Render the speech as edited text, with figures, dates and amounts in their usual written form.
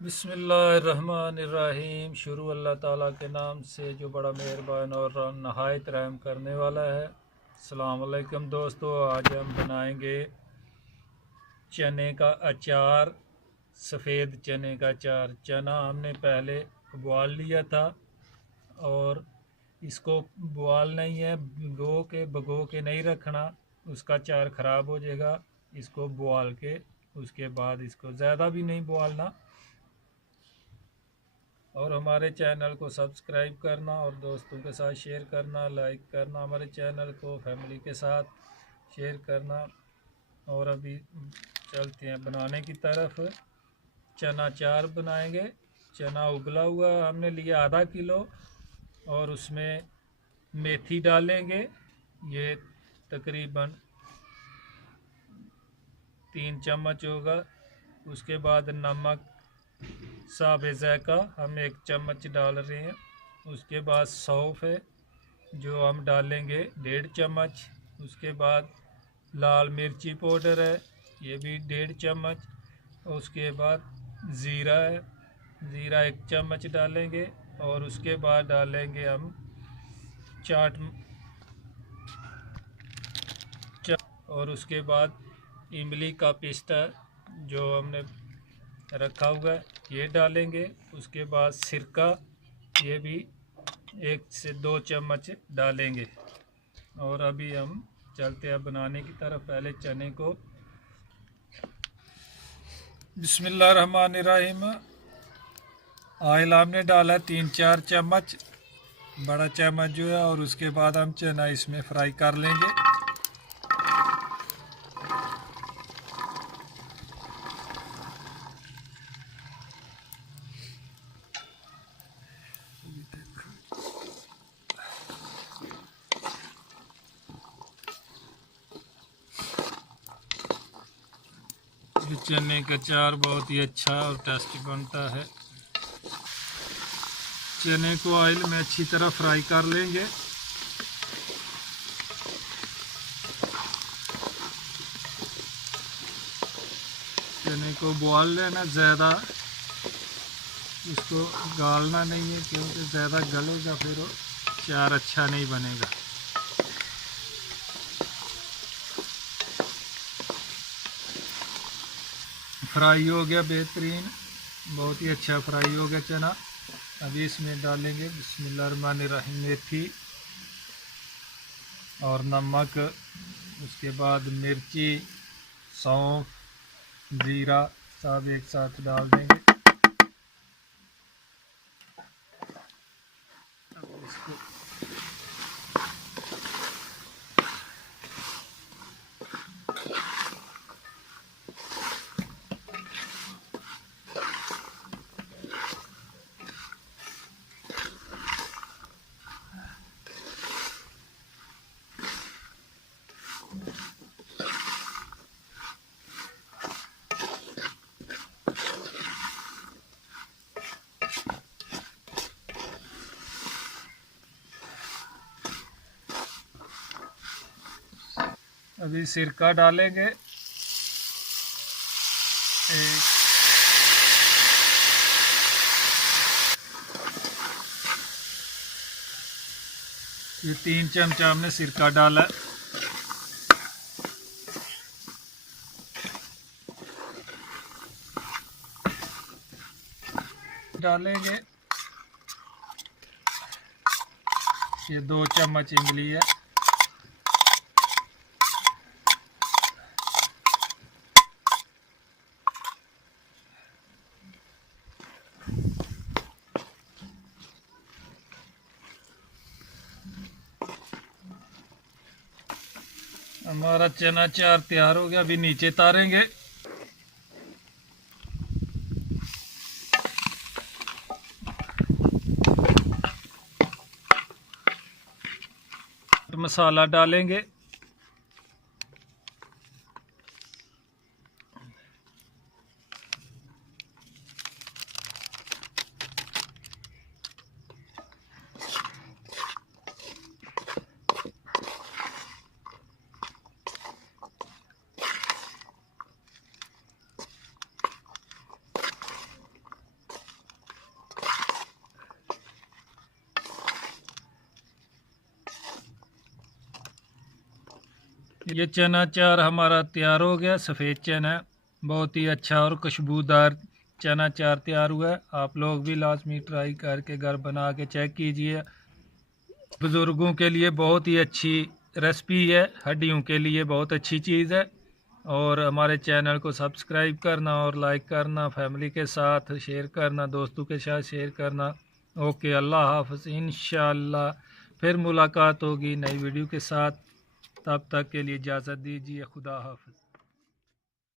बिस्मिल्लाहिर्रहमानिर्रहीम। शुरू अल्लाह ताला के नाम से जो बड़ा मेहरबान और नहायत रहम करने वाला है। अस्सलाम वालेकुम दोस्तों, आज हम बनाएंगे चने का अचार, सफ़ेद चने का अचार। चना हमने पहले उबाल लिया था और इसको उबालना ही है, भगो के नहीं रखना, उसका अचार ख़राब हो जाएगा। इसको उबाल के उसके बाद इसको ज़्यादा भी नहीं उबालना और हमारे चैनल को सब्सक्राइब करना और दोस्तों के साथ शेयर करना, लाइक करना, हमारे चैनल को फैमिली के साथ शेयर करना। और अभी चलते हैं बनाने की तरफ। चना चार बनाएंगे। चना उबला हुआ हमने लिया आधा किलो और उसमें मेथी डालेंगे, ये तकरीबन 3 चम्मच होगा। उसके बाद नमक साबित ज़ायका हम 1 चम्मच डाल रहे हैं। उसके बाद सौंफ है जो हम डालेंगे 1.5 चम्मच। उसके बाद लाल मिर्ची पाउडर है, ये भी 1.5 चम्मच। उसके बाद ज़ीरा है, ज़ीरा 1 चम्मच डालेंगे। और उसके बाद डालेंगे हम और उसके बाद इमली का पिस्ता जो हमने रखा हुआ है ये डालेंगे। उसके बाद सिरका, ये भी 1 से 2 चम्मच डालेंगे। और अभी हम चलते हैं बनाने की तरफ। पहले चने को बिस्मिल्लाहिर्रहमानिर्रहीम। ऑयल हमने डाला 3-4 चम्मच, बड़ा चम्मच जो है। और उसके बाद हम चना इसमें फ्राई कर लेंगे। ये चने का अचार बहुत ही अच्छा और टेस्टी बनता है। चने को ऑयल में अच्छी तरह फ्राई कर लेंगे। चने को बॉयल लेना, ज़्यादा इसको गालना नहीं है क्योंकि ज़्यादा गलेगा फिर अचार अच्छा नहीं बनेगा। फ्राई हो गया बेहतरीन, बहुत ही अच्छा फ्राई हो गया चना। अभी इसमें डालेंगे बिस्मिल्लाहिर्रहमानिर्रहीम मेथी और नमक। उसके बाद मिर्ची, सौंफ, ज़ीरा सब एक साथ डाल देंगे। अब इसको अभी सिरका डालेंगे ये 3 चमचा हमने सिरका डाला। डालेंगे ये 2 चम्मच इमली है। हमारा चना चार तैयार हो गया, अभी नीचे तारेंगे। मसाला डालेंगे, ये चना चार हमारा तैयार हो गया। सफ़ेद चना बहुत ही अच्छा और खुशबूदार चना चार तैयार हुआ है। आप लोग भी लाजमी ट्राई करके घर बना के चेक कीजिए। बुज़ुर्गों के लिए बहुत ही अच्छी रेसिपी है, हड्डियों के लिए बहुत अच्छी चीज़ है। और हमारे चैनल को सब्सक्राइब करना और लाइक करना, फैमिली के साथ शेयर करना, दोस्तों के साथ शेयर करना। ओके, अल्लाह हाफ़िज़। इंशाअल्लाह फिर मुलाकात होगी नई वीडियो के साथ। तब तक के लिए इजाज़त दीजिए। खुदा हाफ़िज़।